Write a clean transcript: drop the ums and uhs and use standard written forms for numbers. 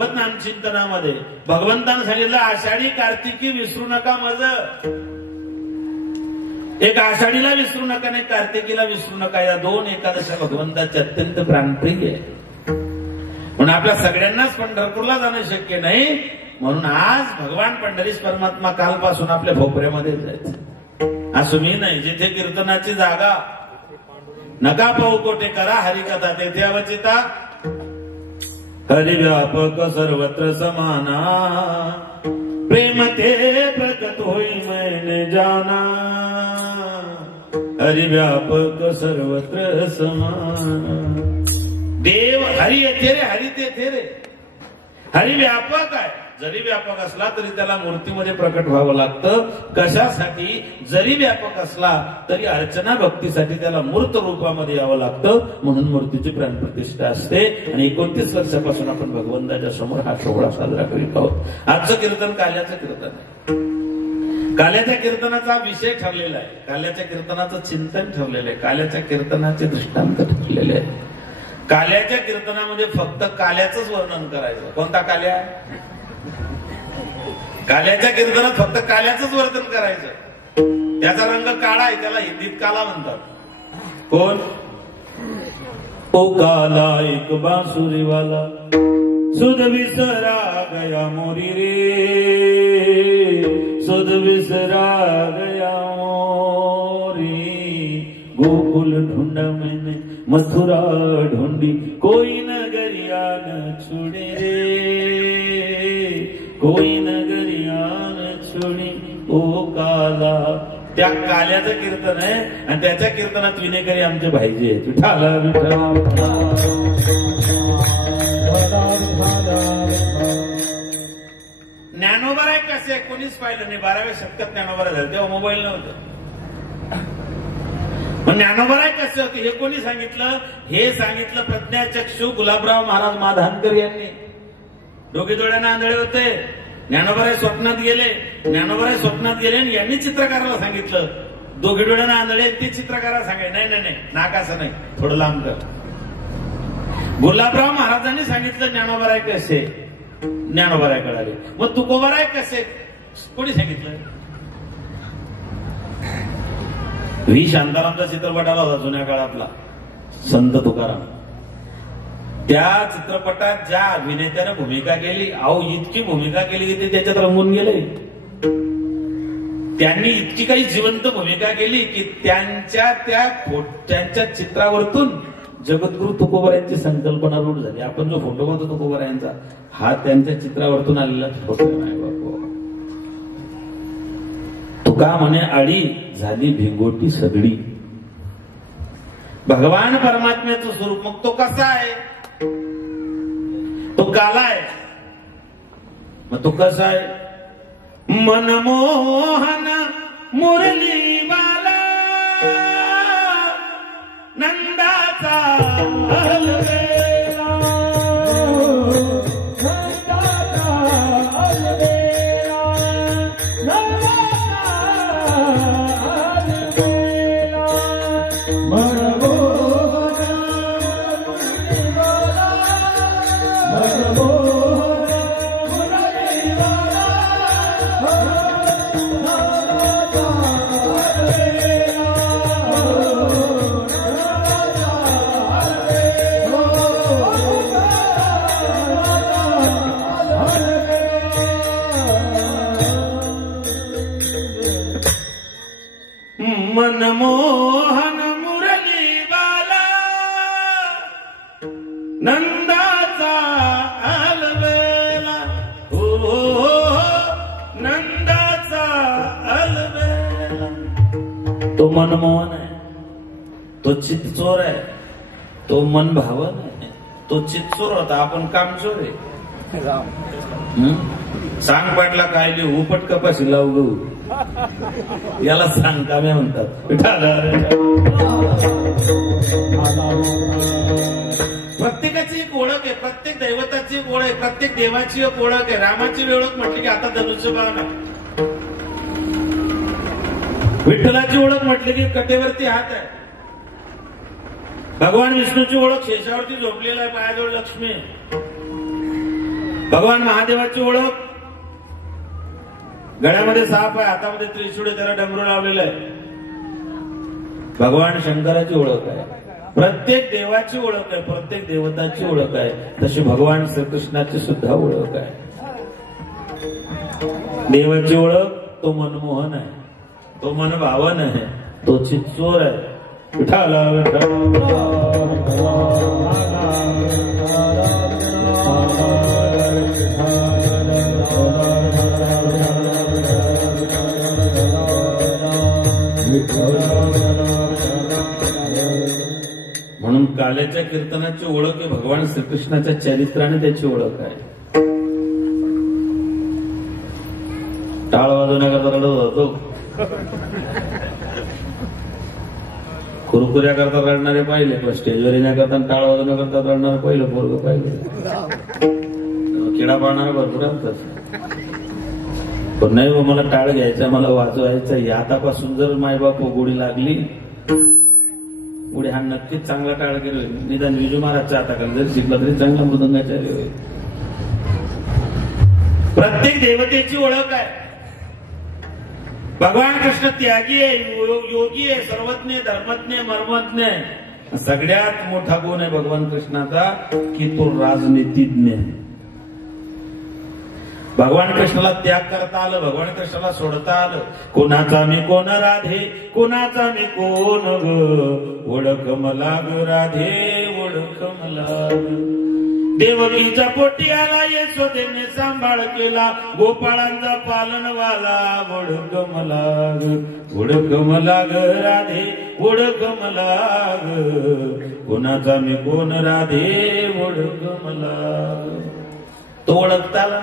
नामचिंतनामध्ये भगवंतानं सांगितलं आषाढी कार्तिकी विसरू नका मज. एक आषाढीला विसरू नका आणि कार्तिकीला विसरू नका. या दोन एकादशा भगवंताच्या अत्यंत प्राणप्रिय आहे. म्हणून आपल्या सगळ्यांनाच पंढरपूरला जाणं शक्य नाही. म्हणून आज भगवान पंढरीश परमात्मा कालपासून आपल्या भोपऱ्यामध्ये जायचं असं मी नाही. जिथे कीर्तनाची जागा नका पाहू कोठे करा हरिकथा तेथे अवचिता. हरिव्यापक सर्वत्र समाना प्रेम ते प्रकट होई मैंने जाना. हरिव्यापक सर्वत्र समाना. देव हरी येथे रे, हरी तेथे रे. हरी व्यापक आहे. जरी व्यापक असला तरी त्याला मूर्तीमध्ये प्रकट व्हावं लागतं. कशासाठी? जरी व्यापक असला तरी अर्चना भक्तीसाठी त्याला मूर्त रूपामध्ये यावं लागतं. म्हणून मूर्तीची प्राणप्रतिष्ठा असते. आणि 29 वर्षापासून आपण भगवंताच्या समोर हा सोहळा साजरा करीत आहोत. आजचं कीर्तन काल्याचं कीर्तन आहे. काल्याच्या कीर्तनाचा विषय ठरलेला आहे. काल्याच्या कीर्तनाचं चिंतन ठरलेलं आहे. काल्याच्या कीर्तनाचे दृष्टांत ठरलेले आहे. काल्याच्या कीर्तनामध्ये फक्त काल्याचंच वर्णन करायचं. कोणता काल्या? काल्याच्या कीर्तनात फक्त काल्याचंच वर्णन करायचं. त्याचा रंग काळा आहे. त्याला हिंदीत काला म्हणतात. कोण? ओ काला एक बांसुरीवाला सुध विसरा गया मोरी रे. सुध विसरा गया मोरी. गोकुल ढूंढा मैंने मथुरा ढूंढी कोई नगरिया न छुड़े रे. कोई नगरिया न छुड़ी ओ काला. त्या काल्याचं कीर्तन आहे. आणि त्याच्या कीर्तनात विनेकरी आमचे भाईजी आहेत. विठाला विठा. ज्ञानोबा कसे कोणीच पाहिलं नाही. 12व्या शतकात ज्ञानोबा झालं. तेव्हा मोबाईल नव्हतं. पण ज्ञानोबा कसे होते हे कोणी सांगितलं? हे सांगितलं प्रज्ञाचक्षू गुलाबराव महाराज माधानकर यांनी. दोघे डोळ्यांना आंधळे होते. ज्ञानोबा स्वप्नात गेले. ज्ञानोबा स्वप्नात गेले आणि यांनी चित्रकाराला सांगितलं दोघे डोळ्यांना आंधळे ती चित्रकाराला सांगाय. नाही नाही नाही नाक असं नाही, थोडं लांब कर. गुलाबराव महाराजांनी सांगितलं ज्ञानोबा कसे. ज्ञानोबा कळाले. मग तुकोबाराय कसे कोणी सांगितलं? व्ही शांतारामचा चित्रपट आला होता जुन्या काळातला संत तुकाराम. त्या चित्रपटात ज्या अभिनेत्यानं भूमिका केली, अहो इतकी भूमिका केली की ते त्याच्यात रंगून गेले. त्यांनी इतकी काही जिवंत भूमिका केली की त्यांच्या चित्रावरतून जगद्गुरु तुकोबारायांची संकल्पना रूढ झाली. आपण जो फोटो बघतो तुकोबारायांचा हा त्यांच्या चित्रावरतून आलेला फोटो नाही बापू. तुका म्हणे आडी झाली भिंगोटी सगळी. भगवान परमात्म्याचं स्वरूप मग तो कसा आहे? तो काला आहे. मग तो कसा आहे? मनमोहन मुरलीवाला नंदाचा अलबेला. मनमोहन मुरलीवाला नंदाचा अलबेला. हो नंदाचा अलबेला. तो मनमोहन आहे. तो चितचोर आहे. तो मन भावन आहे. तो चितचोर होता. आपण कामचोर आहे. सांग पाटला काय लिहू उपट कपाशी लावू गहू. याला सांग काम्या म्हणतात. प्रत्येकाची एक ओळख आहे. प्रत्येक दैवताची एक ओळख आहे. प्रत्येक देवाची एक ओळख आहे. रामाची ओळख म्हटली की आता धनुष्यबाण आहे. विठ्ठलाची ओळख म्हटली की कटेवरती हात आहे. भगवान विष्णूची ओळख शेषावरती झोपलेला आहे, पायाजवळ लक्ष्मी. भगवान महादेवाची ओळख, गळ्यामध्ये साप आहे, हातामध्ये त्रिशूळ आहे, त्याला डमरू लावलेलं आहे. भगवान शंकराची ओळख आहे. प्रत्येक देवाची ओळख आहे, प्रत्येक देवताची ओळख आहे. तशी भगवान श्रीकृष्णाची सुद्धा ओळख आहे. देवाची ओळख तो मनमोहन आहे, तो मनभावन आहे, तो चित्चोर आहे. विठाला म्हणून काल्याच्या कीर्तनाची ओळख आहे भगवान श्रीकृष्णाच्या चरित्राने त्याची ओळख आहे. टाळ वाजवण्याकरता रडत होतो, कुरकुऱ्याकरता रडणारे पाहिले, पण स्टेजवर येण्याकरता टाळ वाजवण्याकरता रडणारे पहिलं पोरग पाहिलं. किडा पाळणारा भरपूर असतात, पण नाही हो मला टाळ घ्यायचा, मला वाजवायचा. यातापासून जर मायबाप गोडी लागली पुढे हा नक्कीच चांगला टाळ केला. निदान विजू महाराजच्या हाताखाली जर शिकला तरी चांगला मृदंगाचार्य होईल. प्रत्येक देवतेची ओळख आहे. भगवान कृष्ण त्यागी आहे, योगी आहे, सर्वज्ञ, धर्मज्ञ, मर्मज्ञ आहे. सगळ्यात मोठा गुण आहे भगवान कृष्णाचा की तो राजनीतिज्ञ आहे. भगवान कृष्णाला त्याग करता आलं, भगवान कृष्णाला सोडता आलं. कोणाचा मी कोण राधे, कोणाचा मी कोण ग, ओळख मला ग राधे, ओळख मला ग. देवकीच्या पोटी आला, यशोदेने सांभाळ केला, गोपाळांचा पालनवाला, ओळख मला ग, ओळख मला ग राधे, ओळख मला ग. कोणाचा मी कोण राधे, ओळख मला ग. तो ओळखता आला.